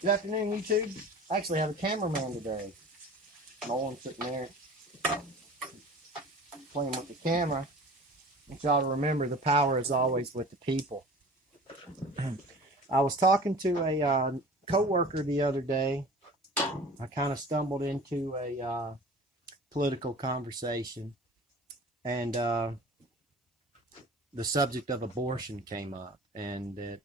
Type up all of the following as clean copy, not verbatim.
Good afternoon, YouTube. I actually have a cameraman today. Nolan's sitting there playing with the camera. I want y'all to remember the power is always with the people. I was talking to a co-worker the other day. I kind of stumbled into a political conversation, and the subject of abortion came up, and that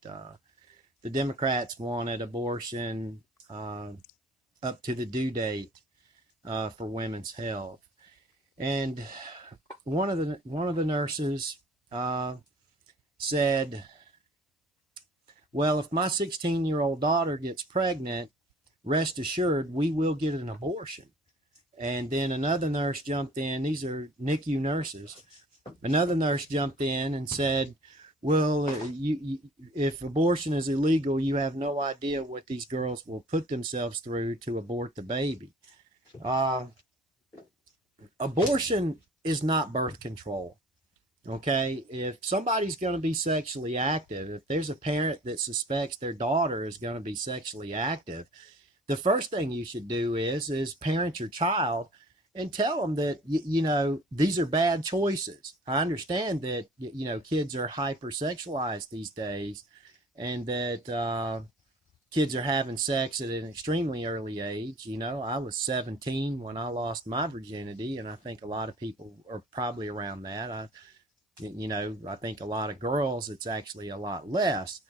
the Democrats wanted abortion up to the due date for women's health. And one of the nurses said, "Well, if my 16-year-old daughter gets pregnant, rest assured we will get an abortion." And then another nurse jumped in. These are NICU nurses. Another nurse jumped in and said, "Well, if abortion is illegal, you have no idea what these girls will put themselves through to abort the baby." Abortion is not birth control. Okay, if somebody's going to be sexually active, if there's a parent that suspects their daughter is going to be sexually active, the first thing you should do is parent your child and tell them that, these are bad choices. I understand that, kids are hypersexualized these days, and that kids are having sex at an extremely early age. I was 17 when I lost my virginity, and I think a lot of people are probably around that. I think a lot of girls, it's actually a lot less.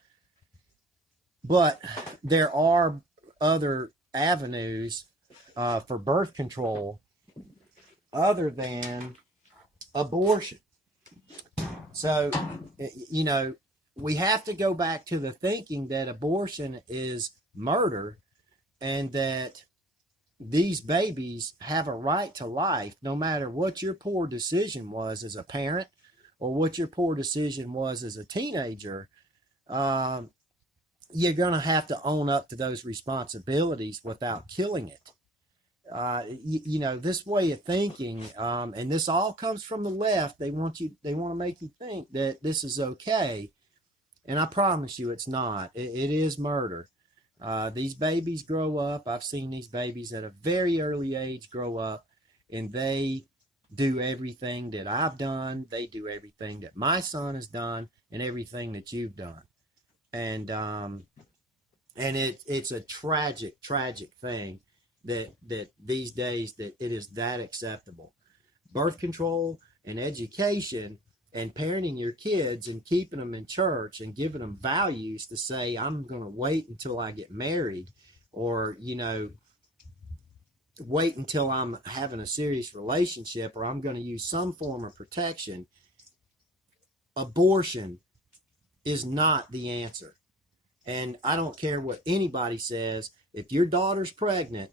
But there are other avenues for birth control other than abortion. So, we have to go back to the thinking that abortion is murder, and that these babies have a right to life, no matter what your poor decision was as a parent or what your poor decision was as a teenager. You're going to have to own up to those responsibilities without killing it. This way of thinking, and this all comes from the left. They want to make you think that this is okay. And I promise you it's not. It is murder. These babies grow up. I've seen these babies at a very early age grow up, and they do everything that I've done. They do everything that my son has done, and everything that you've done. And it's a tragic thing that these days that it is that acceptable. Birth control and education and parenting your kids and keeping them in church and giving them values to say, I'm going to wait until I get married, or, wait until I'm having a serious relationship, or I'm going to use some form of protection. Abortion is not the answer. And I don't care what anybody says. If your daughter's pregnant,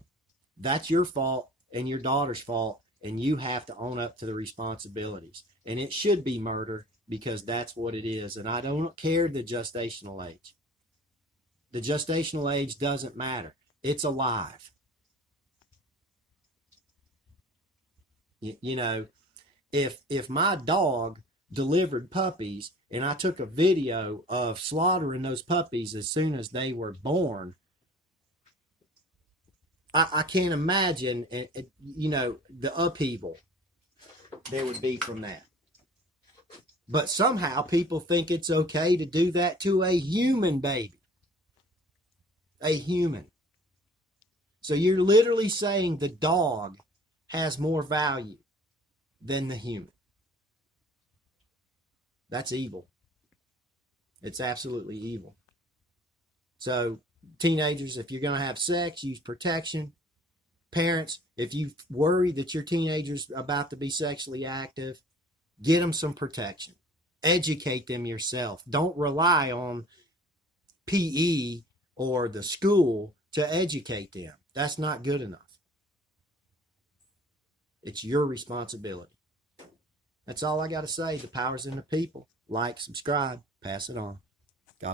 that's your fault and your daughter's fault, and you have to own up to the responsibilities. And it should be murder, because that's what it is. And I don't care the gestational age. The gestational age doesn't matter. It's alive. If my dog delivered puppies and I took a video of slaughtering those puppies as soon as they were born, I can't imagine, the upheaval there would be from that. But somehow people think it's okay to do that to a human baby. A human. So you're literally saying the dog has more value than the human. That's evil. It's absolutely evil. So, teenagers, if you're going to have sex, use protection. Parents, if you worry that your teenager's about to be sexually active, get them some protection. Educate them yourself. Don't rely on PE or the school to educate them. That's not good enough. It's your responsibility. That's all I got to say. The power's in the people. Like, subscribe, pass it on.